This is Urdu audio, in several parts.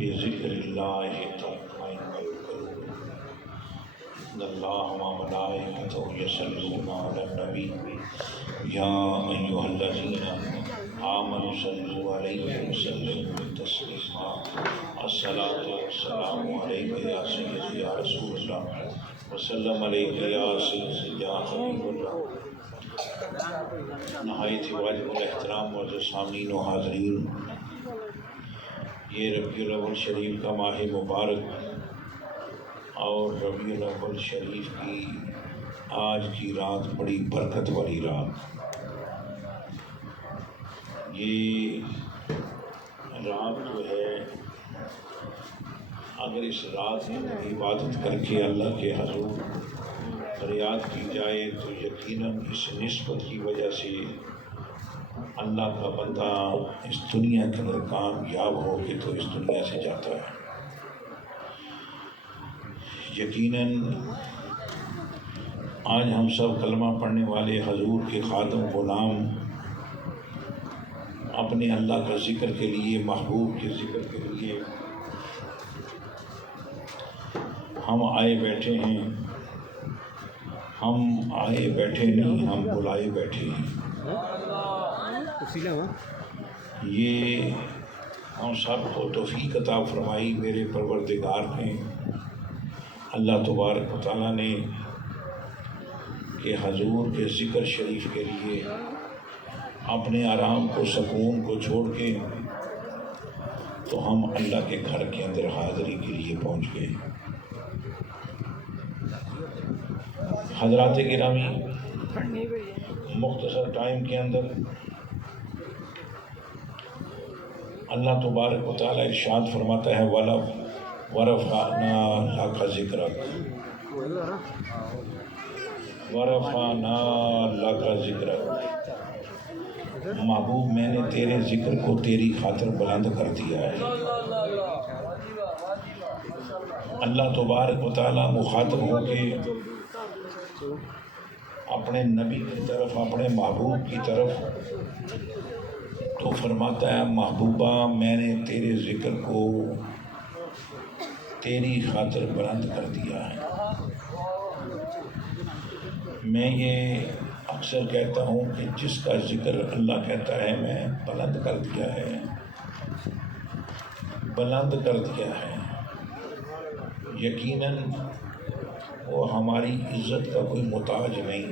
بذکر اللہ تطمئن القلوب ان اللہ وملائکتہ یصلون علی النبی یا ایھا الذین آمنوا صلوا علیہ وسلموا تسلیما الصلاۃ والسلام علیک یا سیدی یا رسول اللہ وسلم علیک یا سیدی یا حبیب اللہ۔ نہایت واجب الاحترام معزز سامعین و حاضرین، یہ ربیع الاول شریف کا ماہ مبارک اور ربیع الاول شریف کی آج کی رات بڑی برکت والی رات۔ یہ رات جو ہے، اگر اس رات میں عبادت کر کے اللہ کے حضور فریاد کی جائے تو یقیناً اس نسبت کی وجہ سے اللہ کا بندہ اس دنیا کے اندر کامیاب ہو کے تو اس دنیا سے جاتا ہے۔ یقیناً آج ہم سب کلمہ پڑھنے والے حضور کے خادم غلام اپنے اللہ کا ذکر کے لیے، محبوب کے ذکر کے لیے ہم آئے بیٹھے ہیں۔ ہم آئے بیٹھے نہیں، ہم بلائے بیٹھے ہیں۔ یہ ہم سب کو توفیق عطا فرمائی میرے پروردگار نے، اللہ تبارک و تعالیٰ نے، کہ حضور کے ذکر شریف کے لیے اپنے آرام کو، سکون کو چھوڑ کے تو ہم اللہ کے گھر کے اندر حاضری کے لیے پہنچ گئے۔ حضرات گرامی، مختصر ٹائم کے اندر اللہ تبارک و تعالیٰ ارشاد فرماتا ہے وَرَفَعْنَا لَكَ ذِكْرَكَ وَرَفَعْنَا لَكَ ذِكْرَكَ، محبوب میں نے تیرے ذکر کو تیری خاطر بلند کر دیا ہے۔ اللہ تبارک و تعالیٰ مخاطب ہو کے اپنے نبی کی طرف، اپنے محبوب کی طرف تو فرماتا ہے محبوبہ میں نے تیرے ذکر کو تیری خاطر بلند کر دیا ہے۔ میں یہ اکثر کہتا ہوں کہ جس کا ذکر اللہ کہتا ہے میں بلند کر دیا ہے، بلند کر دیا ہے، یقیناً وہ ہماری عزت کا کوئی محتاج نہیں۔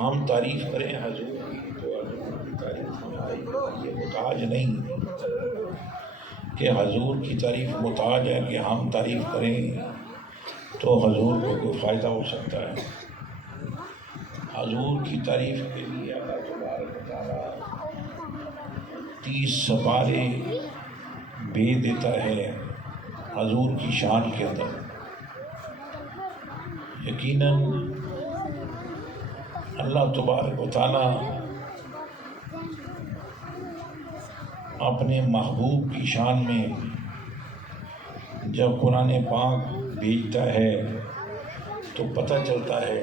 ہم تعریف کریں حضور کی تو حضور کی تعریف ہماری یہ محتاج نہیں کہ حضور کی تعریف محتاج ہے کہ ہم تعریف کریں تو حضور کو کوئی فائدہ ہو سکتا ہے۔ حضور کی تعریف کے لیے اللہ تبارک و تعالیٰ 30 سپارے دے دیتا ہے حضور کی شان کے اندر۔ یقیناً اللہ تبارک و تعالیٰ اپنے محبوب کی شان میں جب قرآن پاک بھیجتا ہے تو پتہ چلتا ہے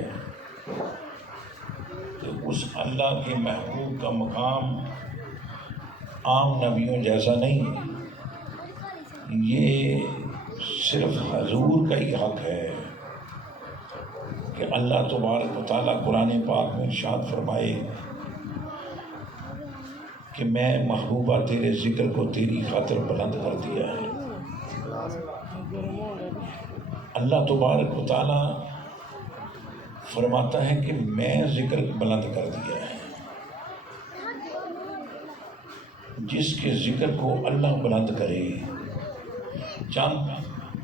کہ اس اللہ کے محبوب کا مقام عام نبیوں جیسا نہیں، یہ صرف حضور کا ہی حق ہے کہ اللہ تبارک و تعالیٰ قرآن پاک میں ارشاد فرمائے کہ میں محبوبہ تیرے ذکر کو تیری خاطر بلند کر دیا ہے۔ اللہ تبارک و تعالیٰ فرماتا ہے کہ میں ذکر بلند کر دیا ہے۔ جس کے ذکر کو اللہ بلند کرے، چند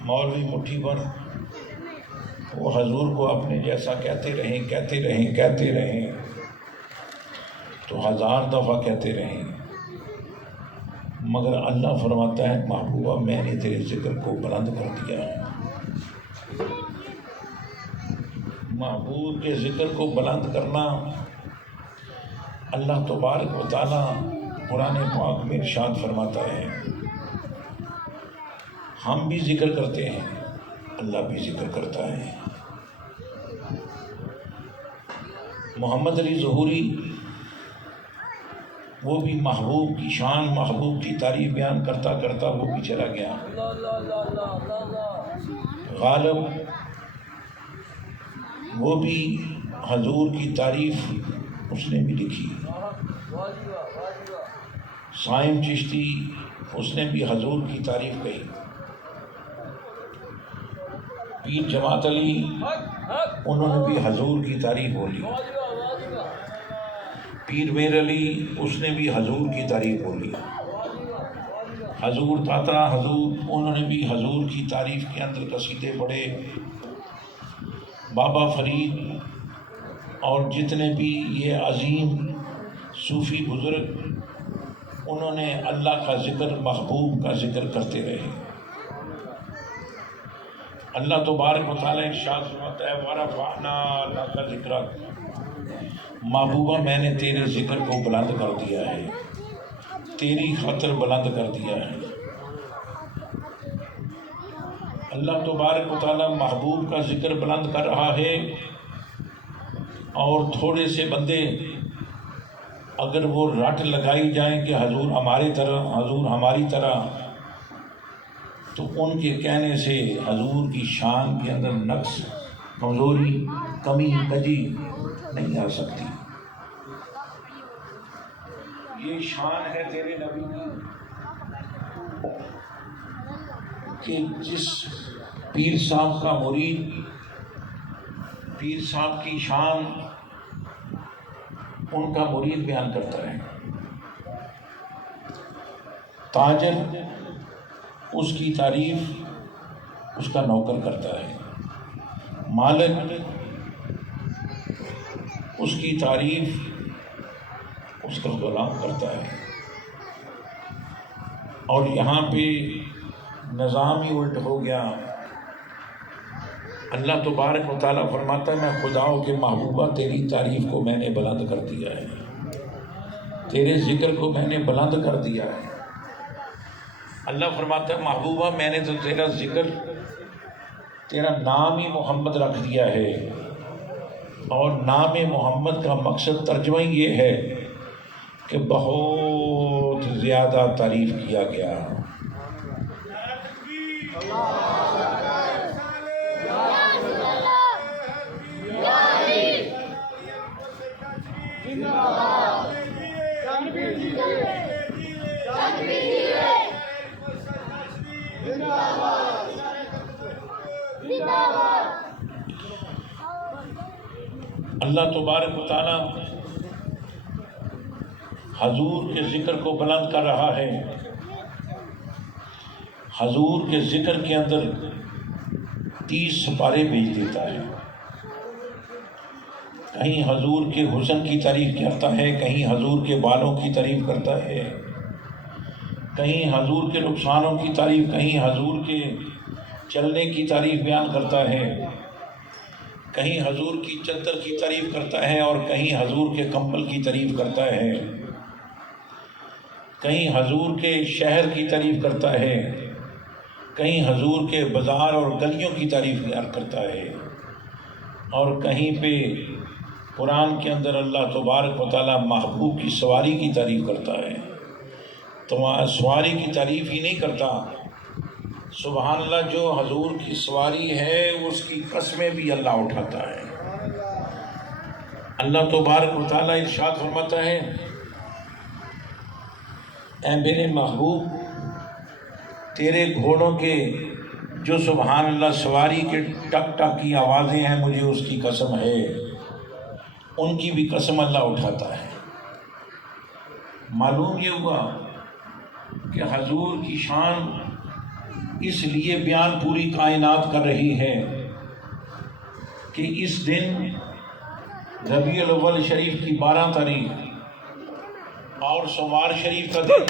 مولوی مٹھی پر وہ حضور کو اپنے جیسا کہتے رہیں تو 1000 دفعہ کہتے رہیں، مگر اللہ فرماتا ہے محبوبہ میں نے تیرے ذکر کو بلند کر دیا ہے۔ محبوب کے ذکر کو بلند کرنا اللہ تبارک و تعالیٰ قرآن پاک میں ارشاد فرماتا ہے۔ ہم بھی ذکر کرتے ہیں، اللہ بھی ذکر کرتا ہے۔ محمد علی ظہوری وہ بھی محبوب کی شان، محبوب کی تعریف بیان کرتا کرتا وہ بھی چلا گیا۔ غالب وہ بھی حضور کی تعریف اس نے بھی لکھی۔ صائم چشتی اس نے بھی حضور کی تعریف کہی۔ پیر جماعت علی انہوں نے بھی حضور کی تعریف بولی۔ پیر میر علی اس نے بھی حضور کی تعریف بولی۔ حضور داتا حضور انہوں نے بھی حضور کی تعریف کے اندر قصیدے پڑھے۔ بابا فرید اور جتنے بھی یہ عظیم صوفی بزرگ انہوں نے اللہ کا ذکر، محبوب کا ذکر کرتے رہے۔ اللہ تبارک و تعالیٰ ارشاد فرماتا ہے وَرَفَعْنَا لَكَ ذِكْرَكَ، محبوبہ میں نے تیرے ذکر کو بلند کر دیا ہے، تیری خاطر بلند کر دیا ہے۔ اللہ تبارک و تعالیٰ محبوب کا ذکر بلند کر رہا ہے، اور تھوڑے سے بندے اگر وہ رٹ لگائی جائیں کہ حضور ہماری طرح، حضور ہماری طرح، تو ان کے کہنے سے حضور کی شان کے اندر نقص، کمزوری، کمی، کجی نہیں آ سکتی۔ یہ شان ہے تیرے نبی کی کہ جس پیر صاحب کا مرید، پیر صاحب کی شان ان کا مرید بیان کرتا ہے۔ تاجر اس کی تعریف اس کا نوکر کرتا ہے، مالک اس کی تعریف اس کا غلام کرتا ہے۔ اور یہاں پہ نظام ہی الٹ ہو گیا۔ اللہ تبارک و تعالیٰ فرماتا ہے میں خداؤں کے محبوبہ تیری تعریف کو میں نے بلند کر دیا ہے، تیرے ذکر کو میں نے بلند کر دیا ہے۔ اللہ فرماتا ہے محبوبہ میں نے تو تیرا ذکر، تیرا نام ہی محمد رکھ دیا ہے، اور نام محمد کا مقصد ترجمہ یہ ہے کہ بہت زیادہ تعریف کیا گیا۔ اللہ تبارک و تعالیٰ حضور کے ذکر کو بلند کر رہا ہے۔ حضور کے ذکر کے اندر 30 سپارے بھیج دیتا ہے۔ کہیں حضور کے حسن کی تعریف کرتا ہے، کہیں حضور کے بالوں کی تعریف کرتا ہے، کہیں حضور کے نقصانوں کی تعریف، کہیں حضور کے چلنے کی تعریف بیان کرتا ہے، کہیں حضور کی چادر کی تعریف کرتا ہے، اور کہیں حضور کے کمبل کی تعریف کرتا ہے، کہیں حضور کے شہر کی تعریف کرتا ہے، کہیں حضور کے بازار اور گلیوں کی تعریف بیان کرتا ہے، اور کہیں پہ قرآن کے اندر اللہ تبارک و تعالیٰ محبوب کی سواری کی تعریف کرتا ہے۔ تو وہاں سواری کی تعریف ہی نہیں کرتا، سبحان اللہ، جو حضور کی سواری ہے اس کی قسمیں بھی اللہ اٹھاتا ہے۔ اللہ تبارک و تعالیٰ ارشاد فرماتا ہے اے میرے محبوب تیرے گھوڑوں کے جو سبحان اللہ سواری کے ٹک ٹک کی آوازیں ہیں، مجھے اس کی قسم ہے، ان کی بھی قسم اللہ اٹھاتا ہے۔ معلوم یہ ہوا کہ حضور کی شان اس لیے بیان پوری کائنات کر رہی ہے کہ اس دن ربیع الاول شریف کی 12 تاریخ اور سوموار شریف کا دن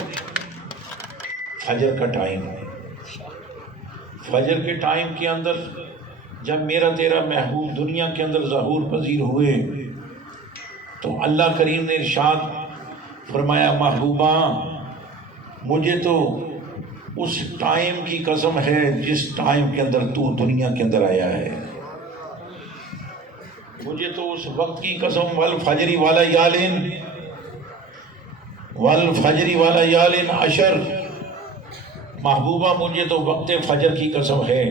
فجر کا ٹائم ہے۔ فجر کے ٹائم کے اندر جب میرا تیرا محبوب دنیا کے اندر ظہور پذیر ہوئے تو اللہ کریم نے ارشاد فرمایا محبوبہ مجھے تو اس ٹائم کی قسم ہے جس ٹائم کے اندر تو دنیا کے اندر آیا ہے، مجھے تو اس وقت کی قسم والفجر والیالین والفجر والیال عشر، محبوبہ مجھے تو وقت فجر کی قسم ہے،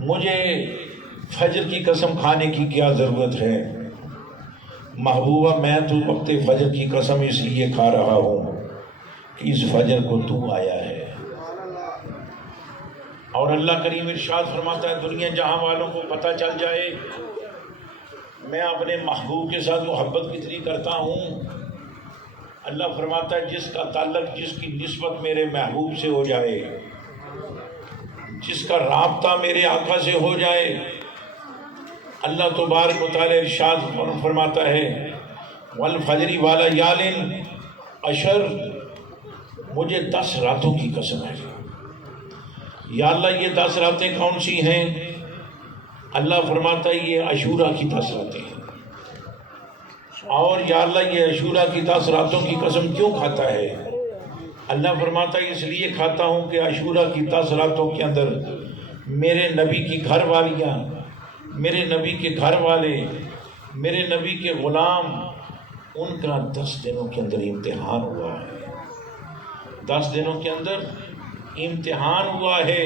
مجھے فجر کی قسم کھانے کی کیا ضرورت ہے؟ محبوبہ میں تو وقت فجر کی قسم اس لیے کھا رہا ہوں کہ اس فجر کو تو آیا ہے۔ اور اللہ کریم ارشاد فرماتا ہے دنیا جہاں والوں کو پتہ چل جائے میں اپنے محبوب کے ساتھ محبت کتنی کرتا ہوں۔ اللہ فرماتا ہے جس کا تعلق، جس کی نسبت میرے محبوب سے ہو جائے، جس کا رابطہ میرے آقا سے ہو جائے، اللہ تبارک و تعالی ارشاد فرماتا ہے والفجر والیال عشر، مجھے 10 راتوں کی قسم ہے۔ یا اللہ یہ 10 راتیں کون سی ہیں؟ اللہ فرماتا ہے یہ عاشورہ کی 10 راتیں ہیں۔ اور یا اللہ یہ عاشورہ کی 10 راتوں کی قسم کیوں کھاتا ہے؟ اللہ فرماتا ہے اس لیے کھاتا ہوں کہ عاشورہ کی 10 راتوں کے اندر میرے نبی کی گھر والیاں، میرے نبی کے گھر والے، میرے نبی کے غلام، ان کا 10 دنوں کے اندر امتحان ہوا ہے۔ 10 دنوں کے اندر امتحان ہوا ہے۔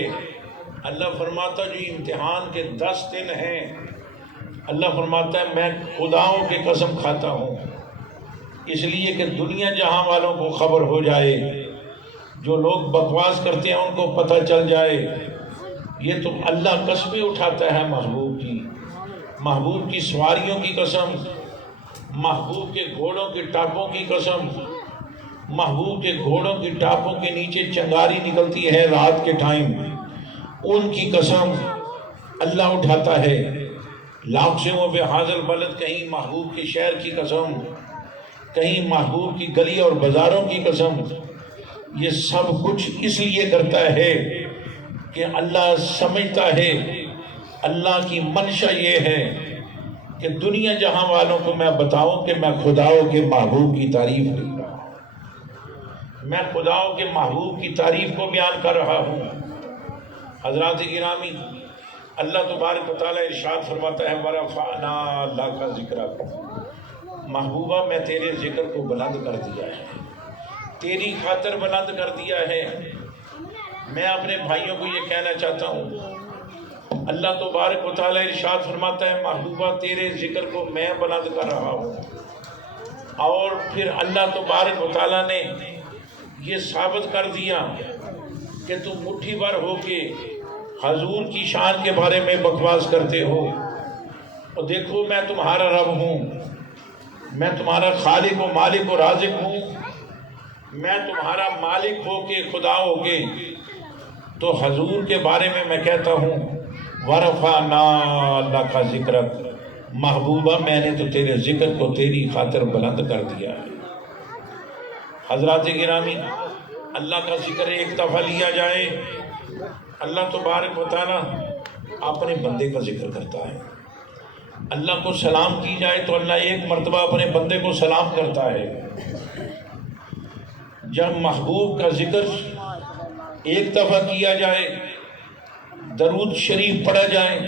اللہ فرماتا جو امتحان کے 10 دن ہیں، اللہ فرماتا ہے میں خداؤں کی قسم کھاتا ہوں اس لیے کہ دنیا جہاں والوں کو خبر ہو جائے، جو لوگ بکواس کرتے ہیں ان کو پتہ چل جائے یہ تو اللہ قسمیں اٹھاتا ہے محبوب کی، محبوب کی سواریوں کی قسم، محبوب کے گھوڑوں کے ٹاپوں کی قسم، محبوب کے گھوڑوں کی ٹاپوں کے نیچے چنگاری نکلتی ہے رات کے ٹائم، ان کی قسم اللہ اٹھاتا ہے۔ لاقسم بہذا البلد، کہیں محبوب کے شہر کی قسم، کہیں محبوب کی گلی اور بازاروں کی قسم، یہ سب کچھ اس لیے کرتا ہے کہ اللہ سمجھتا ہے، اللہ کی منشا یہ ہے کہ دنیا جہاں والوں کو میں بتاؤں کہ میں خداؤں کے محبوب کی تعریف کر رہا ہوں، میں خداؤں کے محبوب کی تعریف کو بیان کر رہا ہوں۔ حضرات گرامی، اللہ تبارک و تعالیٰ ارشاد فرماتا ہے وَرَفَعْنَا لَكَ ذِكْرَكَ، محبوبہ میں تیرے ذکر کو بلند کر دیا ہے، تیری خاطر بلند کر دیا ہے۔ میں اپنے بھائیوں کو یہ کہنا چاہتا ہوں، اللہ تبارک و تعالیٰ ارشاد فرماتا ہے محبوبہ تیرے ذکر کو میں بلند کر رہا ہوں، اور پھر اللہ تبارک و تعالیٰ نے یہ ثابت کر دیا کہ تم مٹھی بھر ہو کے حضور کی شان کے بارے میں بکواس کرتے ہو، اور دیکھو میں تمہارا رب ہوں، میں تمہارا خالق و مالک و رازق ہوں، میں تمہارا مالک ہو کے خدا ہو کے تو حضور کے بارے میں کہتا ہوں وَرَفَعْنَا لَكَ ذِكْرَكَ، محبوبہ میں نے تو تیرے ذکر کو تیری خاطر بلند کر دیا ہے۔ حضرات گرامی، اللہ کا ذکر ایک دفعہ لیا جائے، اللہ تبارک و تعالیٰ اپنے بندے کا ذکر کرتا ہے۔ اللہ کو سلام کی جائے تو اللہ ایک مرتبہ اپنے بندے کو سلام کرتا ہے۔ جب محبوب کا ذکر ایک دفعہ کیا جائے، درود شریف پڑھا جائے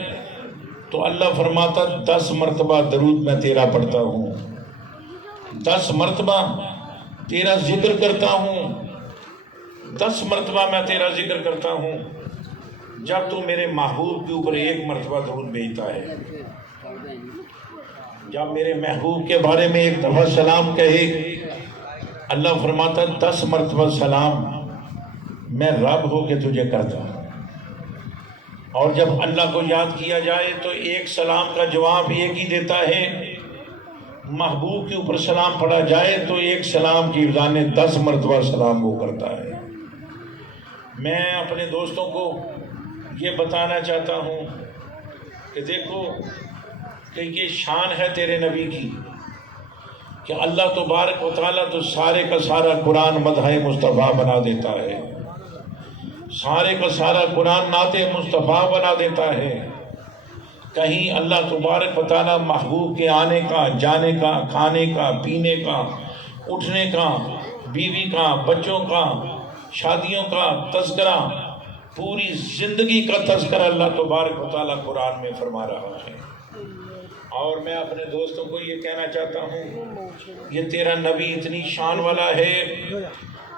تو اللہ فرماتا 10 مرتبہ درود میں تیرا پڑھتا ہوں، 10 مرتبہ تیرا ذکر کرتا ہوں، 10 مرتبہ میں تیرا ذکر کرتا ہوں۔ جب تو میرے محبوب کے اوپر ایک مرتبہ درود بھیجتا ہے، جب میرے محبوب کے بارے میں ایک دفعہ سلام کہے، اللہ فرماتا 10 مرتبہ سلام میں رب ہو کے تجھے کرتا ہوں۔ اور جب اللہ کو یاد کیا جائے تو ایک سلام کا جواب ایک ہی دیتا ہے، محبوب کے اوپر سلام پڑھا جائے تو ایک سلام کی بجائے 10 مرتبہ سلام وہ کرتا ہے۔ میں اپنے دوستوں کو یہ بتانا چاہتا ہوں کہ دیکھو کہ یہ شان ہے تیرے نبی کی کہ اللہ تبارک و تعالیٰ تو سارے کا سارا قرآن مدح مصطفیٰ بنا دیتا ہے، سارے کا سارا قرآن نعت مصطفیٰ بنا دیتا ہے۔ کہیں اللہ تبارک و تعالیٰ محبوب کے آنے کا، جانے کا، کھانے کا، پینے کا، اٹھنے کا، بیوی کا، بچوں کا، شادیوں کا تذکرہ، پوری زندگی کا تذکرہ اللہ تبارک و تعالیٰ قرآن میں فرما رہا ہے۔ اور میں اپنے دوستوں کو یہ کہنا چاہتا ہوں، یہ تیرا نبی اتنی شان والا ہے،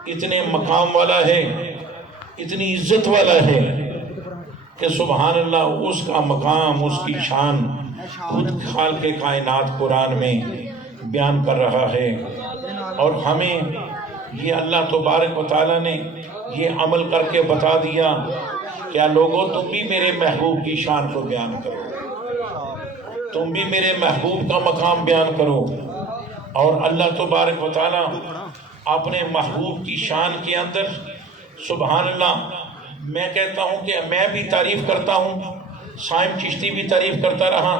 اتنے مقام والا ہے، اتنی عزت والا ہے کہ سبحان اللہ، اس کا مقام، اس کی شان خود خالق کائنات قرآن میں بیان کر رہا ہے۔ اور ہمیں یہ اللہ تبارک و تعالیٰ نے یہ عمل کر کے بتا دیا، کیا لوگوں تم بھی میرے محبوب کی شان کو بیان کرو، تم بھی میرے محبوب کا مقام بیان کرو۔ اور اللہ تبارک و تعالیٰ اپنے محبوب کی شان کے اندر سبحان اللہ، میں کہتا ہوں کہ میں بھی تعریف کرتا ہوں، سائم چشتی بھی تعریف کرتا رہا،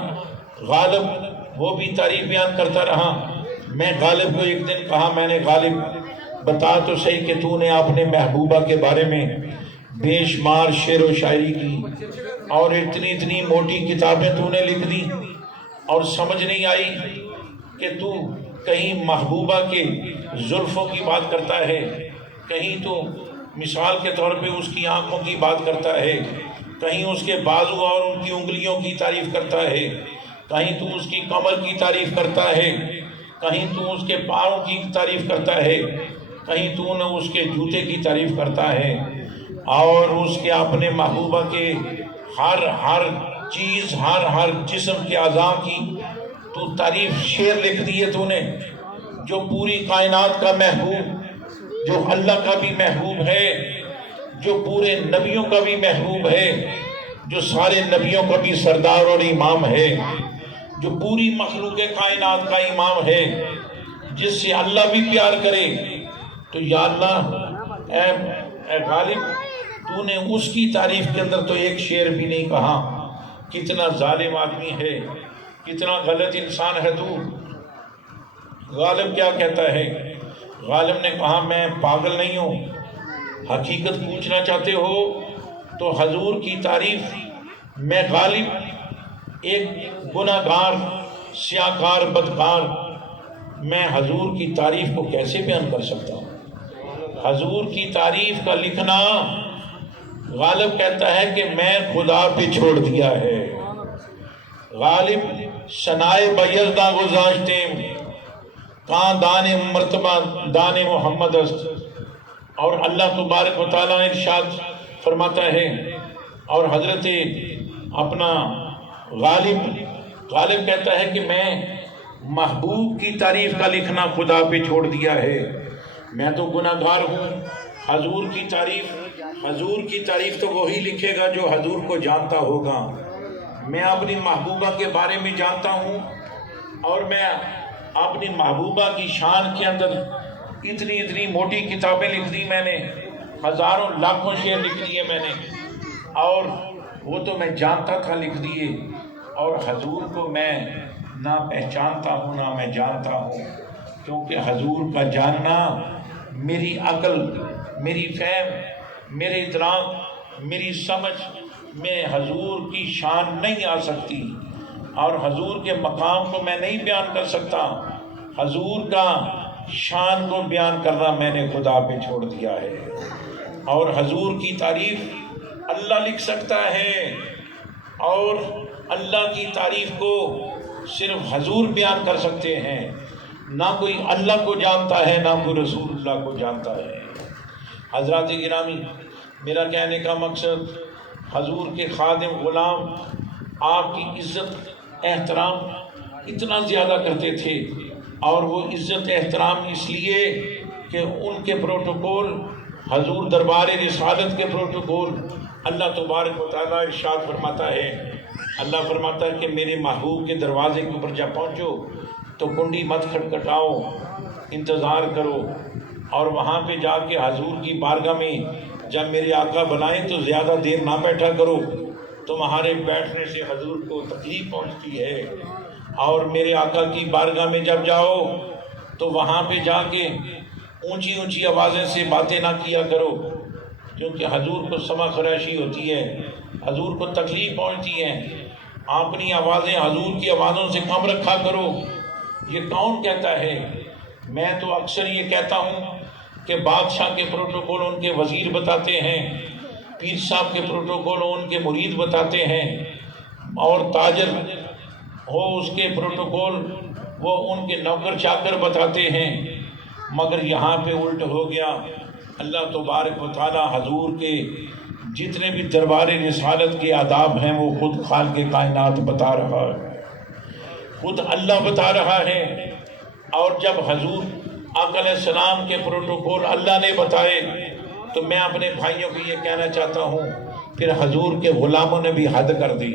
غالب وہ بھی تعریف بیان کرتا رہا۔ میں غالب کو ایک دن کہا، میں نے غالب بتا تو صحیح کہ تو نے اپنے محبوبہ کے بارے میں بے شمار شعر و شاعری کی اور اتنی موٹی کتابیں تو نے لکھ دی، اور سمجھ نہیں آئی کہ تو کہیں محبوبہ کے زلفوں کی بات کرتا ہے، کہیں تو مثال کے طور پہ اس کی آنکھوں کی بات کرتا ہے، کہیں اس کے بازو اور ان کی انگلیوں کی تعریف کرتا ہے، کہیں تو اس کی کمر کی تعریف کرتا ہے، کہیں تو اس کے پاؤں کی تعریف کرتا ہے، کہیں تو نے اس کے جوتے کی تعریف کرتا ہے، اور اس کے اپنے محبوبہ کے ہر چیز، ہر جسم کے اعضاء کی تو تعریف شعر لکھ دیے تو نے، جو پوری کائنات کا محبوب، جو اللہ کا بھی محبوب ہے، جو پورے نبیوں کا بھی محبوب ہے، جو سارے نبیوں کا بھی سردار اور امام ہے، جو پوری مخلوق کائنات کا امام ہے، جس سے اللہ بھی پیار کرے، تو یا اللہ اے غالب، تو نے اس کی تعریف کے اندر تو ایک شعر بھی نہیں کہا۔ کتنا ظالم آدمی ہے، کتنا غلط انسان ہے تو۔ غالب کیا کہتا ہے؟ غالب نے کہا میں پاگل نہیں ہوں، حقیقت پوچھنا چاہتے ہو تو حضور کی تعریف، میں غالب ایک گناہگار، سیاہکار، بدکار، میں حضور کی تعریف کو کیسے بیان کر سکتا ہوں؟ حضور کی تعریف کا لکھنا، غالب کہتا ہے کہ میں خدا پہ چھوڑ دیا ہے۔ غالب شنائے بیزدہ گزاشتیم، کہاں دان مرتبہ دان محمد است۔ اور اللہ تبارک و تعالیٰ ارشاد فرماتا ہے، اور حضرت اپنا غالب کہتا ہے کہ میں محبوب کی تعریف کا لکھنا خدا پہ چھوڑ دیا ہے، میں تو گناہگار ہوں۔ حضور کی تعریف تو وہی لکھے گا جو حضور کو جانتا ہوگا۔ میں اپنی محبوبہ کے بارے میں جانتا ہوں، اور میں اپنی محبوبہ کی شان کے اندر اتنی موٹی کتابیں لکھ دی میں نے، ہزاروں لاکھوں شعر لکھ دیے میں نے، اور وہ تو میں جانتا تھا لکھ دیے، اور حضور کو میں نہ پہچانتا ہوں نہ میں جانتا ہوں، کیونکہ حضور کا جاننا میری عقل، میری فہم، میرے ادراک، میری سمجھ میں حضور کی شان نہیں آ سکتی، اور حضور کے مقام کو میں نہیں بیان کر سکتا۔ حضور کا شان کو بیان کرنا میں نے خدا پہ چھوڑ دیا ہے، اور حضور کی تعریف اللہ لکھ سکتا ہے، اور اللہ کی تعریف کو صرف حضور بیان کر سکتے ہیں، نہ کوئی اللہ کو جانتا ہے، نہ کوئی رسول اللہ کو جانتا ہے۔ حضرات گرامی، میرا کہنے کا مقصد، حضور کے خادم غلام آپ کی عزت احترام اتنا زیادہ کرتے تھے، اور وہ عزت احترام اس لیے کہ ان کے پروٹوکول، حضور دربار رسالت کے پروٹوکول، اللہ تبارک و تعالیٰ ارشاد فرماتا ہے، اللہ فرماتا ہے کہ میرے محبوب کے دروازے کے اوپر جب پہنچو تو کنڈی مت کھٹکھٹاؤ، انتظار کرو، اور وہاں پہ جا کے حضور کی بارگاہ میں جب میرے آقا بلائیں تو زیادہ دیر نہ بیٹھا کرو، تمہارے بیٹھنے سے حضور کو تکلیف پہنچتی ہے، اور میرے آقا کی بارگاہ میں جب جاؤ تو وہاں پہ جا کے اونچی آوازیں سے باتیں نہ کیا کرو، کیونکہ حضور کو سمع خراشی ہوتی ہے، حضور کو تکلیف پہنچتی ہے۔ اپنی آوازیں حضور کی آوازوں سے کم رکھا کرو۔ یہ کون کہتا ہے؟ میں تو اکثر یہ کہتا ہوں کہ بادشاہ کے پروٹوکول ان کے وزیر بتاتے ہیں، پیر صاحب کے پروٹوکول ان کے مرید بتاتے ہیں، اور تاجر ہو اس کے پروٹوکول وہ ان کے نوکر چاکر بتاتے ہیں، مگر یہاں پہ الٹ ہو گیا۔ اللہ تبارک و تعالیٰ حضور کے جتنے بھی دربار رسالت کے آداب ہیں وہ خود خالق کائنات بتا رہا ہے، خود اللہ بتا رہا ہے۔ اور جب حضور آقا علیہ السلام کے پروٹوکول اللہ نے بتائے تو میں اپنے بھائیوں کو یہ کہنا چاہتا ہوں، پھر حضور کے غلاموں نے بھی حد کر دی،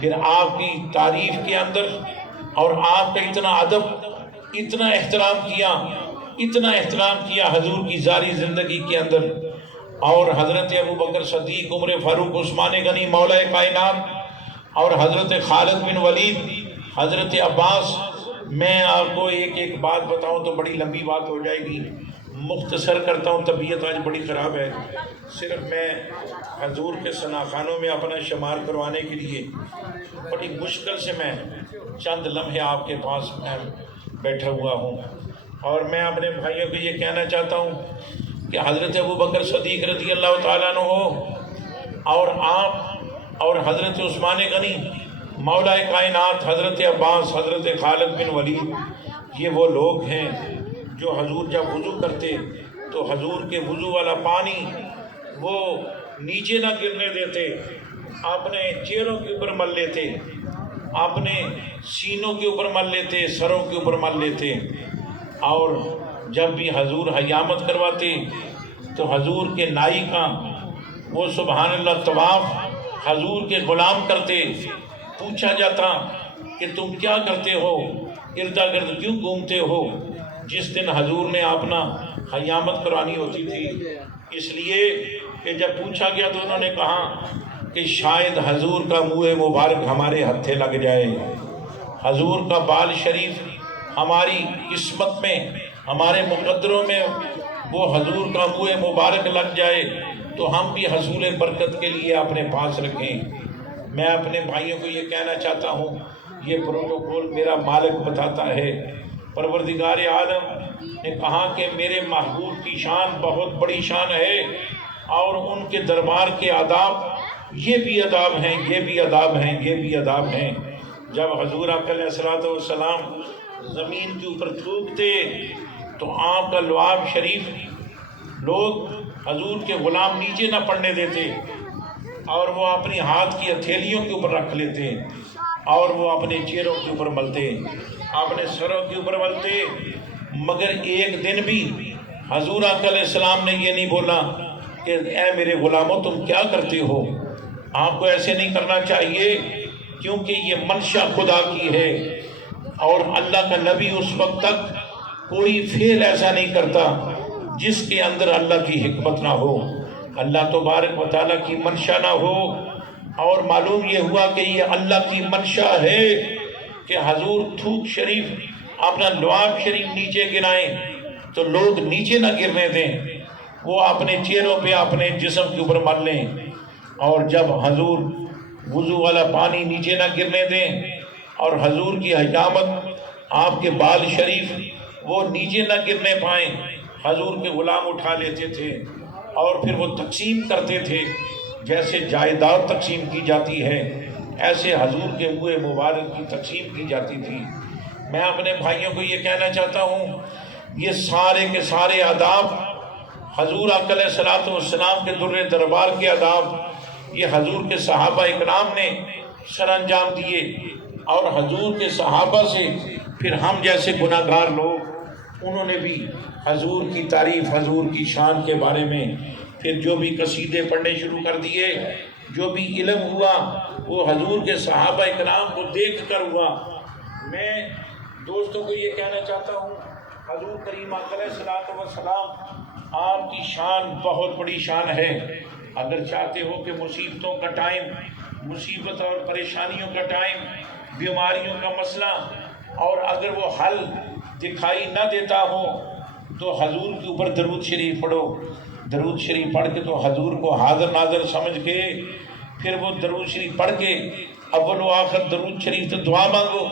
پھر آپ کی تعریف کے اندر اور آپ کا اتنا ادب، اتنا احترام کیا حضور کی ظاہری زندگی کے اندر، اور حضرت ابو بکر صدیق، عمر فاروق، عثمان غنی مولا کائنات، اور حضرت خالد بن ولید، حضرت عباس۔ میں آپ کو ایک بات بتاؤں تو بڑی لمبی بات ہو جائے گی، مختصر کرتا ہوں، طبیعت آج بڑی خراب ہے۔ صرف میں حضور کے ثناخانوں میں اپنا شمار کروانے کے لیے بڑی مشکل سے میں چند لمحے آپ کے پاس میں بیٹھا ہوا ہوں، اور میں اپنے بھائیوں کو یہ کہنا چاہتا ہوں کہ حضرت ابو بکر صدیق رضی اللہ تعالیٰ عنہ ہو، اور آپ اور حضرت عثمان غنی مولا کائنات، حضرت عباس، حضرت خالد بن ولید، یہ وہ لوگ ہیں جو حضور جب وضو کرتے تو حضور کے وضو والا پانی وہ نیچے نہ گرنے دیتے، اپنے چہروں کے اوپر مل لیتے، اپنے سینوں کے اوپر مل لیتے، سروں کے اوپر مل لیتے، اور جب بھی حضور حیامت کرواتے تو حضور کے نائی کا وہ سبحان اللہ طواف حضور کے غلام کرتے۔ پوچھا جاتا کہ تم کیا کرتے ہو، اردا گرد کیوں گھومتے ہو؟ جس دن حضور نے اپنا حیامت کرانی ہوتی تھی، اس لیے کہ جب پوچھا گیا تو انہوں نے کہا کہ شاید حضور کا منہ مبارک ہمارے ہتھے لگ جائے، حضور کا بال شریف ہماری قسمت میں، ہمارے مقدروں میں وہ حضور کا منہ مبارک لگ جائے تو ہم بھی حصول برکت کے لیے اپنے پاس رکھیں۔ میں اپنے بھائیوں کو یہ کہنا چاہتا ہوں، یہ پروٹوکول میرا مالک بتاتا ہے۔ پروردگار عالم نے کہا کہ میرے محبوب کی شان بہت بڑی شان ہے، اور ان کے دربار کے آداب یہ بھی آداب ہیں، یہ بھی آداب ہیں، یہ بھی آداب ہیں۔ جب حضور آقا علیہ الصلوۃ والسلام زمین کے اوپر تھوکتے تو آپ کا لعاب شریف لوگ حضور کے غلام نیچے نہ پڑنے دیتے، اور وہ اپنی ہاتھ کی ہتھیلیوں کے اوپر رکھ لیتے، اور وہ اپنے چہروں کے اوپر ملتے، اپنے سروں کے اوپر ملتے، مگر ایک دن بھی حضور آقا علیہ السلام نے یہ نہیں بولا کہ اے میرے غلاموں تم کیا کرتے ہو۔ آپ کو ایسے نہیں کرنا چاہیے، کیونکہ یہ منشا خدا کی ہے، اور اللہ کا نبی اس وقت تک کوئی فعل ایسا نہیں کرتا جس کے اندر اللہ کی حکمت نہ ہو، اللہ تبارک و تعالیٰ کی منشا نہ ہو۔ اور معلوم یہ ہوا کہ یہ اللہ کی منشا ہے کہ حضور تھوک شریف اپنا لعاب شریف نیچے گرائیں تو لوگ نیچے نہ گرنے دیں، وہ اپنے چہروں پہ اپنے جسم کے اوپر مل لیں، اور جب حضور وضو والا پانی نیچے نہ گرنے دیں، اور حضور کی حجامت آپ کے بال شریف وہ نیچے نہ گرنے پائیں، حضور کے غلام اٹھا لیتے تھے اور پھر وہ تقسیم کرتے تھے، جیسے جائیداد تقسیم کی جاتی ہے ایسے حضور کے منہ مبارک کی تقسیم کی جاتی تھی۔ میں اپنے بھائیوں کو یہ کہنا چاہتا ہوں، یہ سارے کے سارے آداب حضور آقا علیہ الصلوۃ والسلام کے در دربار کے آداب یہ حضور کے صحابہ اکرام نے سر انجام دیے، اور حضور کے صحابہ سے پھر ہم جیسے گناہ گار لوگ انہوں نے بھی حضور کی تعریف، حضور کی شان کے بارے میں پھر جو بھی قصیدے پڑھنے شروع کر دیے، جو بھی علم ہوا وہ حضور کے صحابہ اکرام کو دیکھ کر ہوا۔ میں دوستوں کو یہ کہنا چاہتا ہوں، حضور کریم علیہ الصلوۃ والسلام آپ کی شان بہت بڑی شان ہے۔ اگر چاہتے ہو کہ مصیبتوں کا ٹائم، مصیبت اور پریشانیوں کا ٹائم، بیماریوں کا مسئلہ، اور اگر وہ حل دکھائی نہ دیتا ہو تو حضور کے اوپر درود شریف پڑھو، درود شریف پڑھ کے تو حضور کو حاضر ناظر سمجھ کے پھر وہ درود شریف پڑھ کے اول و آخر درود شریف سے دعا مانگو،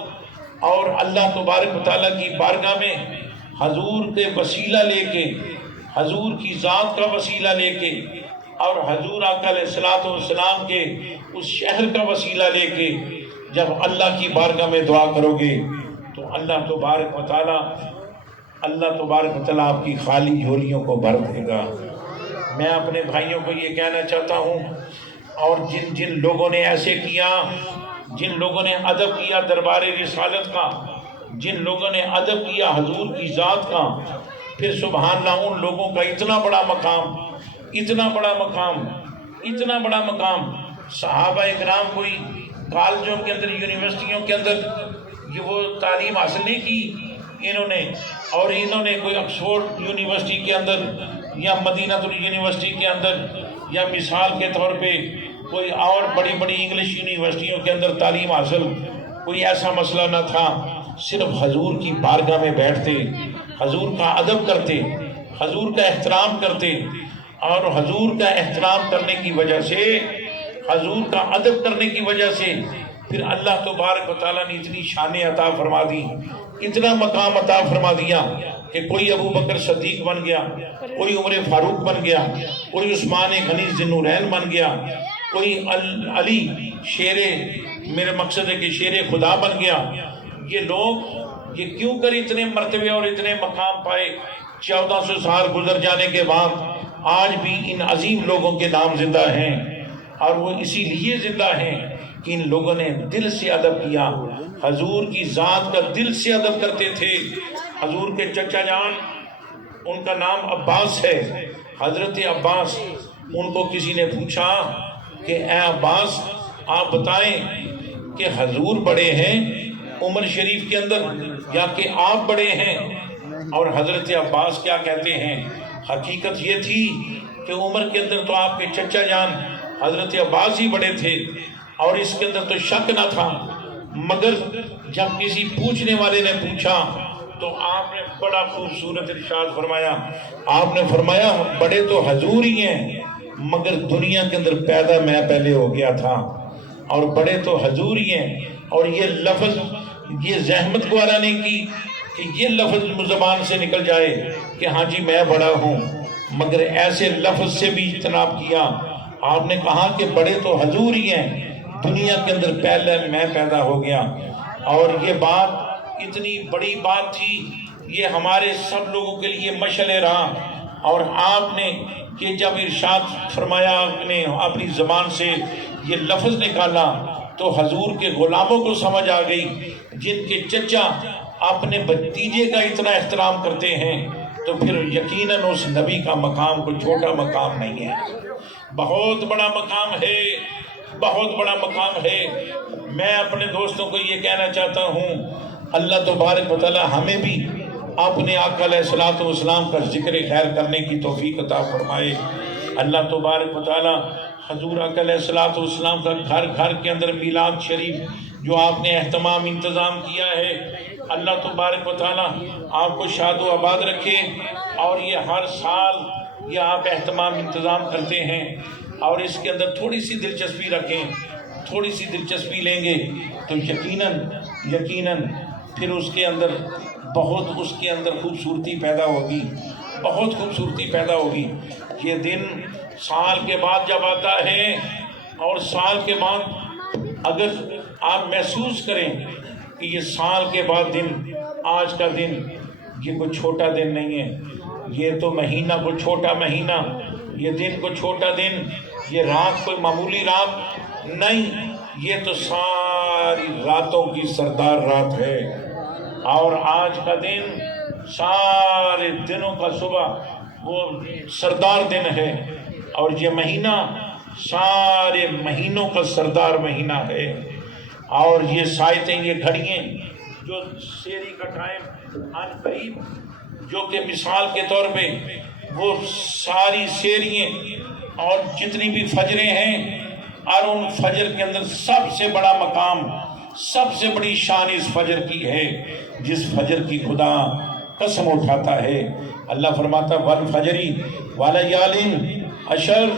اور اللہ تبارک و تعالیٰ کی بارگاہ میں حضور کے وسیلہ لے کے، حضور کی ذات کا وسیلہ لے کے، اور حضور آقا علیہ الصلوۃ والسلام کے اس شہر کا وسیلہ لے کے جب اللہ کی بارگاہ میں دعا کرو گے تو اللہ تبارک و تعالیٰ آپ کی خالی جھولیوں کو بھر دے گا۔ میں اپنے بھائیوں کو یہ کہنا چاہتا ہوں، اور جن لوگوں نے ایسے کیا، جن لوگوں نے ادب کیا دربار رسالت کا، جن لوگوں نے ادب کیا حضور کی ذات کا، پھر سبحان اللہ ان لوگوں کا اتنا بڑا مقام صحابہ اکرام کوئی کالجوں کے اندر، یونیورسٹیوں کے اندر یہ وہ تعلیم حاصل نہیں کی انہوں نے کوئی آکسفورڈ یونیورسٹی کے اندر یا مدینہ یونیورسٹی کے اندر، یا مثال کے طور پہ کوئی اور بڑی بڑی انگلش یونیورسٹیوں کے اندر تعلیم حاصل، کوئی ایسا مسئلہ نہ تھا۔ صرف حضور کی بارگاہ میں بیٹھتے، حضور کا ادب کرتے، حضور کا احترام کرتے، اور حضور کا احترام کرنے کی وجہ سے، حضور کا ادب کرنے کی وجہ سے پھر اللہ تبارک و تعالیٰ نے اتنی شانیں عطا فرما دی، اتنا مقام عطا فرما دیا کہ کوئی ابو بکر صدیق بن گیا، کوئی عمر فاروق بن گیا، کوئی عثمان غنی ذی النورین بن گیا، کوئی علی میرے مقصد ہے کہ شیر خدا بن گیا۔ یہ لوگ یہ کیوں کر اتنے مرتبے اور اتنے مقام پائے؟ 1400 سال گزر جانے کے بعد آج بھی ان عظیم لوگوں کے نام زندہ ہیں، اور وہ اسی لیے زندہ ہیں کہ ان لوگوں نے دل سے ادب کیا، حضور کی ذات کا دل سے ادب کرتے تھے۔ حضور کے چچا جان، ان کا نام عباس ہے، حضرت عباس، ان کو کسی نے پوچھا کہ اے عباس آپ بتائیں کہ حضور بڑے ہیں عمر شریف کے اندر یا کہ آپ بڑے ہیں؟ اور حضرت عباس کیا کہتے ہیں؟ حقیقت یہ تھی کہ عمر کے اندر تو آپ کے چچا جان حضرت عباس ہی بڑے تھے، اور اس کے اندر تو شک نہ تھا، مگر جب کسی پوچھنے والے نے پوچھا تو آپ نے بڑا خوبصورت ارشاد فرمایا۔ آپ نے فرمایا بڑے تو حضور ہی ہیں، مگر دنیا کے اندر پیدا میں پہلے ہو گیا تھا، اور بڑے تو حضور ہی ہیں۔ اور یہ لفظ، یہ زحمت گوارا نہیں کی کہ یہ لفظ زبان سے نکل جائے کہ ہاں جی میں بڑا ہوں، مگر ایسے لفظ سے بھی اجتناب کیا۔ آپ نے کہا کہ بڑے تو حضور ہی ہیں، دنیا کے اندر پہلے میں پیدا ہو گیا۔ اور یہ بات اتنی بڑی بات تھی، یہ ہمارے سب لوگوں کے لیے مشعل راہ۔ اور آپ نے کہ جب ارشاد فرمایا، آپ نے اپنی زبان سے یہ لفظ نکالا تو حضور کے غلاموں کو سمجھ آ گئی، جن کے چچا اپنے بھتیجے کا اتنا احترام کرتے ہیں تو پھر یقیناً اس نبی کا مقام کوئی چھوٹا مقام نہیں ہے، بہت بڑا مقام ہے، بہت بڑا مقام ہے۔ میں اپنے دوستوں کو یہ کہنا چاہتا ہوں، اللہ تبارک و تعالی ہمیں بھی اپنے آقا علیہ الصلوۃ والسلام کا ذکر خیر کرنے کی توفیق عطا فرمائے۔ اللہ تبارک و تعالی حضور آقا علیہ الصلوۃ والسلام کا گھر گھر کے اندر میلاد شریف جو آپ نے اہتمام انتظام کیا ہے، اللہ تبارک و تعالی آپ کو شاد و آباد رکھے، اور یہ ہر سال یہ آپ اہتمام انتظام کرتے ہیں، اور اس کے اندر تھوڑی سی دلچسپی رکھیں، تھوڑی سی دلچسپی لیں گے تو یقیناً پھر اس کے اندر خوبصورتی پیدا ہوگی، بہت خوبصورتی پیدا ہوگی۔ یہ دن سال کے بعد جب آتا ہے، اور سال کے بعد اگر آپ محسوس کریں کہ یہ سال کے بعد دن، آج کا دن یہ کوئی چھوٹا دن نہیں ہے، یہ تو مہینہ کوئی چھوٹا مہینہ، یہ دن کوئی چھوٹا دن، یہ رات کوئی معمولی رات نہیں، یہ تو ساری راتوں کی سردار رات ہے۔ اور آج کا دن سارے دنوں کا صبح وہ سردار دن ہے، اور یہ مہینہ سارے مہینوں کا سردار مہینہ ہے۔ اور یہ ساعتیں، یہ گھڑیاں جو سیری کا ٹائم آن قریب، جو کہ مثال کے طور پہ وہ ساری سیریاں اور جتنی بھی فجریں ہیں، اور ان فجر کے اندر سب سے بڑا مقام، سب سے بڑی شان اس فجر کی ہے، جس فجر کی خدا قسم اٹھاتا ہے۔ اللہ فرماتا والفجر ولیال عشر،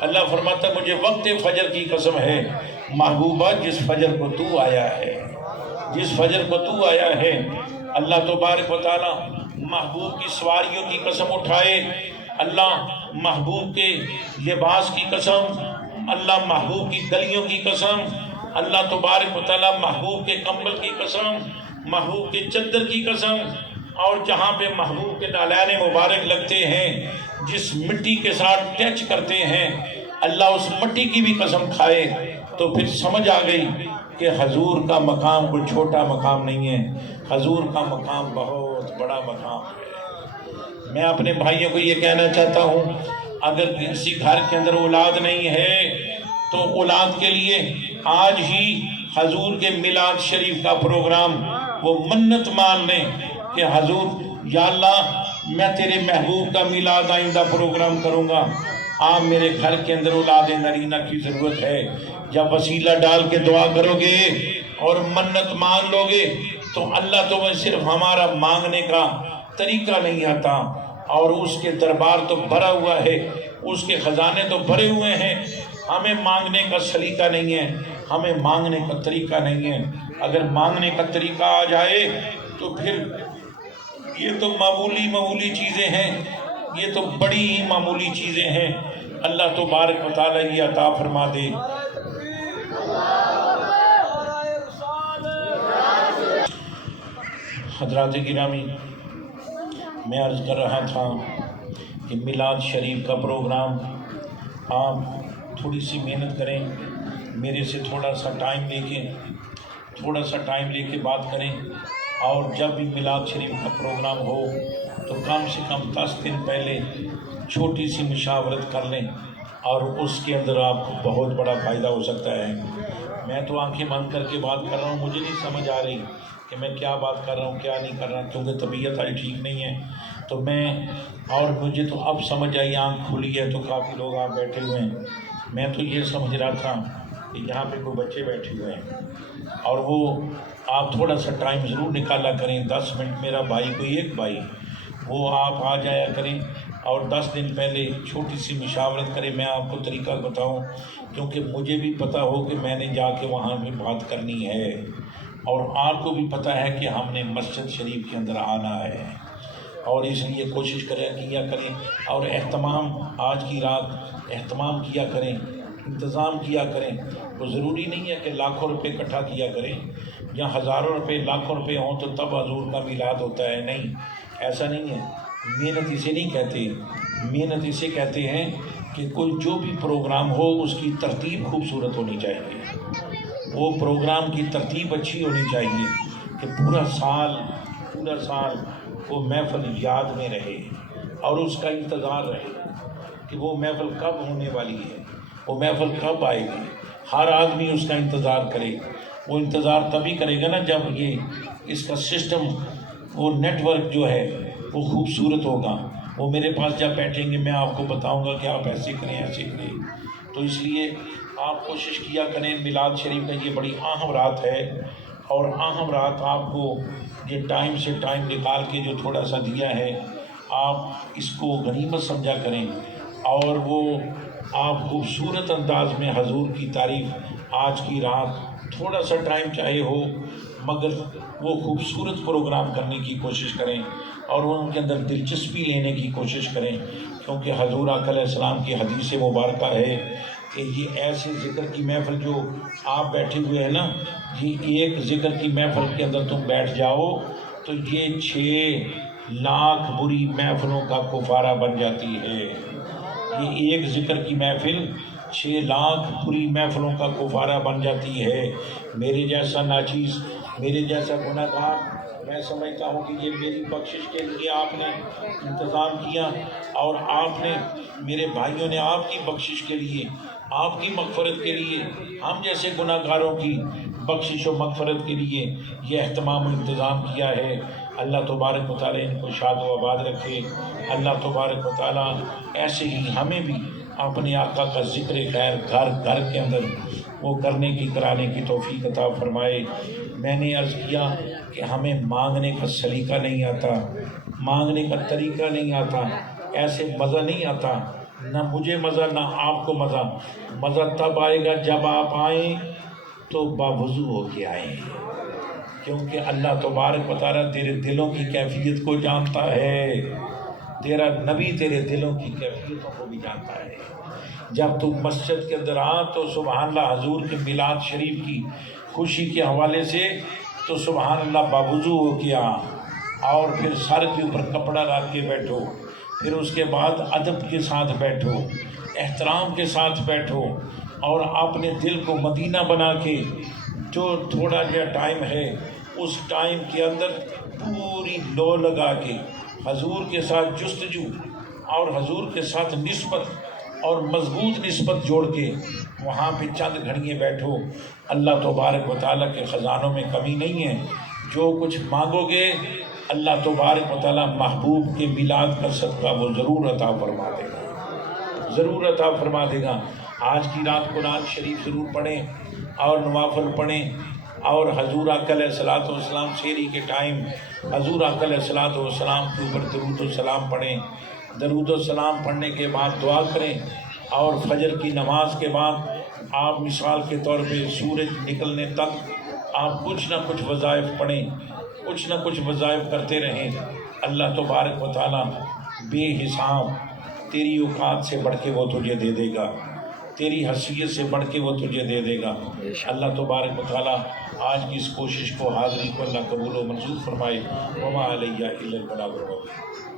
اللہ فرماتا مجھے وقت فجر کی قسم ہے محبوبہ، جس فجر کو تو آیا ہے، جس فجر کو تو آیا ہے۔ اللہ تبارک و تعالی محبوب کی سواریوں کی قسم اٹھائے، اللہ محبوب کے لباس کی قسم، اللہ محبوب کی گلیوں کی قسم، اللہ تبارک و تعالیٰ محبوب کے کمبل کی قسم، محبوب کے چادر کی قسم، اور جہاں پہ محبوب کے نالین مبارک لگتے ہیں، جس مٹی کے ساتھ ٹچ کرتے ہیں، اللہ اس مٹی کی بھی قسم کھائے تو پھر سمجھ آ گئی کہ حضور کا مقام کوئی چھوٹا مقام نہیں ہے، حضور کا مقام بہت بڑا مقام ہے۔ میں اپنے بھائیوں کو یہ کہنا چاہتا ہوں، اگر کسی گھر کے اندر اولاد نہیں ہے تو اولاد کے لیے آج ہی حضور کے میلاد شریف کا پروگرام وہ منت مان لیں کہ حضور یا اللہ میں تیرے محبوب کا میلاد آئندہ پروگرام کروں گا، آپ میرے گھر کے اندر اولاد نرینہ کی ضرورت ہے۔ جب وسیلہ ڈال کے دعا کرو گے اور منت مان لو گے تو اللہ تمہیں صرف ہمارا مانگنے کا طریقہ نہیں آتا، اور اس کے دربار تو بھرا ہوا ہے، اس کے خزانے تو بھرے ہوئے ہیں، ہمیں مانگنے کا سلیقہ نہیں ہے، ہمیں مانگنے کا طریقہ نہیں ہے۔ اگر مانگنے کا طریقہ آ جائے تو پھر یہ تو معمولی چیزیں ہیں، یہ تو بڑی ہی معمولی چیزیں ہیں۔ اللہ تبارک و تعالیٰ یہ عطا فرما دے۔ حضرات گرامی، میں عرض کر رہا تھا کہ میلاد شریف کا پروگرام آپ تھوڑی سی محنت کریں، میرے سے تھوڑا سا ٹائم لے کے بات کریں، اور جب بھی میلاد شریف کا پروگرام ہو تو کم سے کم 10 دن پہلے چھوٹی سی مشاورت کر لیں، اور اس کے اندر آپ کو بہت بڑا فائدہ ہو سکتا ہے۔ میں تو آنکھیں بند کر کے بات کر رہا ہوں، مجھے نہیں سمجھ آ رہی کہ میں کیا بات کر رہا ہوں کیا نہیں کر رہا، کیونکہ طبیعت آج ٹھیک نہیں ہے، تو مجھے تو اب سمجھ آئی، آنکھ کھلی ہے تو کافی لوگ آپ بیٹھے ہوئے ہیں۔ میں تو یہ سمجھ رہا تھا کہ یہاں پہ کوئی بچے بیٹھے ہوئے ہیں، اور وہ آپ تھوڑا سا ٹائم ضرور نکالا کریں، 10 منٹ، میرا بھائی کوئی ایک بھائی وہ آپ آ جایا کریں، اور 10 دن پہلے چھوٹی سی مشاورت کریں، میں آپ کو طریقہ بتاؤں، کیونکہ مجھے بھی پتہ ہو کہ میں نے جا کے وہاں بھی بات کرنی ہے، اور آپ کو بھی پتہ ہے کہ ہم نے مسجد شریف کے اندر آنا ہے، اور اس لیے کوشش کیا کریں، اور اہتمام آج کی رات اہتمام کیا کریں، انتظام کیا کریں۔ وہ ضروری نہیں ہے کہ لاکھوں روپے اکٹھا کیا کریں یا ہزاروں روپے لاکھوں روپے ہوں تو تب حضور کا میلاد ہوتا ہے، نہیں، ایسا نہیں ہے۔ محنت اسے نہیں کہتے، محنت اسے کہتے ہیں کہ کوئی جو بھی پروگرام ہو اس کی ترتیب خوبصورت ہونی چاہیے، وہ پروگرام کی ترتیب اچھی ہونی چاہیے کہ پورا سال وہ محفل یاد میں رہے، اور اس کا انتظار رہے کہ وہ محفل کب ہونے والی ہے، وہ محفل کب آئے گی، ہر آدمی اس کا انتظار کرے۔ وہ انتظار تبھی کرے گا نا جب اس کا سسٹم، وہ نیٹ ورک جو ہے وہ خوبصورت ہوگا۔ وہ میرے پاس جب بیٹھیں گے میں آپ کو بتاؤں گا کہ آپ ایسے کریں۔ تو اس لیے آپ کوشش کیا کریں، میلاد شریف کا یہ بڑی اہم رات ہے، اور اہم رات آپ کو یہ ٹائم سے ٹائم نکال کے جو تھوڑا سا دیا ہے، آپ اس کو غنیمت سمجھا کریں، اور وہ آپ خوبصورت انداز میں حضور کی تعریف آج کی رات تھوڑا سا ٹائم چاہے ہو، مگر وہ خوبصورت پروگرام کرنے کی کوشش کریں، اور ان کے اندر دلچسپی لینے کی کوشش کریں، کیونکہ حضور آقا علیہ السلام کی حدیث مبارکہ ہے کہ یہ ایسے ذکر کی محفل جو آپ بیٹھے ہوئے ہیں نا، یہ ایک ذکر کی محفل کے اندر تم بیٹھ جاؤ تو یہ 6 لاکھ بری محفلوں کا کفارہ بن جاتی ہے۔ یہ ایک ذکر کی محفل 6 لاکھ بری محفلوں کا کفارہ بن جاتی ہے۔ میرے جیسا ناچیز، میرے جیسا گناہ گار، میں سمجھتا ہوں کہ یہ میری بخشش کے لیے آپ نے انتظام کیا، اور آپ نے، میرے بھائیوں نے آپ کی بخشش کے لیے، آپ کی مغفرت کے لیے، ہم جیسے گناہ گاروں کی بخشش و مغفرت کے لیے یہ اہتمام و انتظام کیا ہے۔ اللہ تبارک و تعالیٰ ان کو شاد و آباد رکھے۔ اللہ تبارک و تعالیٰ ایسے ہی ہمیں بھی اپنے آقا کا ذکر خیر گھر گھر کے اندر وہ کرنے کی، کرانے کی توفیق عطا فرمائے۔ میں نے عرض کیا کہ ہمیں مانگنے کا سلیقہ نہیں آتا، مانگنے کا طریقہ نہیں آتا، ایسے مزہ نہیں آتا، نہ مجھے مزہ نہ آپ کو مزہ۔ مزہ تب آئے گا جب آپ آئیں تو باوضو ہو کے آئیں، کیونکہ اللہ تبارک و تعالیٰ تیرے دلوں کی کیفیت کو جانتا ہے، تیرا نبی تیرے دلوں کی کیفیتوں کو بھی جانتا ہے۔ جب تو مسجد کے اندر آ تو سبحان اللہ حضور کے میلاد شریف کی خوشی کے حوالے سے تو سبحان اللہ باوضو ہو کے آ، اور پھر سر کے اوپر کپڑا رکھ کے بیٹھو، پھر اس کے بعد ادب کے ساتھ بیٹھو، احترام کے ساتھ بیٹھو، اور اپنے دل کو مدینہ بنا کے جو تھوڑا جا ٹائم ہے اس ٹائم کے اندر پوری لو لگا کے حضور کے ساتھ جستجو اور حضور کے ساتھ نسبت اور مضبوط نسبت جوڑ کے وہاں پہ چند گھڑیے بیٹھو۔ اللہ تبارک و تعالیٰ کے خزانوں میں کمی نہیں ہے، جو کچھ مانگو گے اللہ تبارک و تعالیٰ محبوب کے میلاد کا صدقہ وہ ضرور عطا فرما دے گا، ضرور عطا فرما دے گا۔ آج کی رات قرآن شریف ضرور پڑھیں اور نوافل پڑھیں، اور حضور آقا علیہ الصلوۃ والسلام سحری کے ٹائم حضور آقا علیہ الصلوۃ والسلام کے اوپر درود و سلام پڑھیں، درود و سلام پڑھنے کے بعد دعا کریں، اور فجر کی نماز کے بعد آپ مثال کے طور پہ سورج نکلنے تک آپ کچھ نہ کچھ وظائف پڑھیں، کچھ نہ کچھ وظائف کرتے رہیں۔ اللہ تبارک و تعالیٰ بے حساب تیری اوقات سے بڑھ کے وہ تجھے دے دے گا، تیری حیثیت سے بڑھ کے وہ تجھے دے دے گا۔ اللہ تبارک و تعالیٰ آج کی اس کوشش کو، حاضری کو اللہ قبول و منظور فرمائے۔ وما علیہ الا البلاغ المبین۔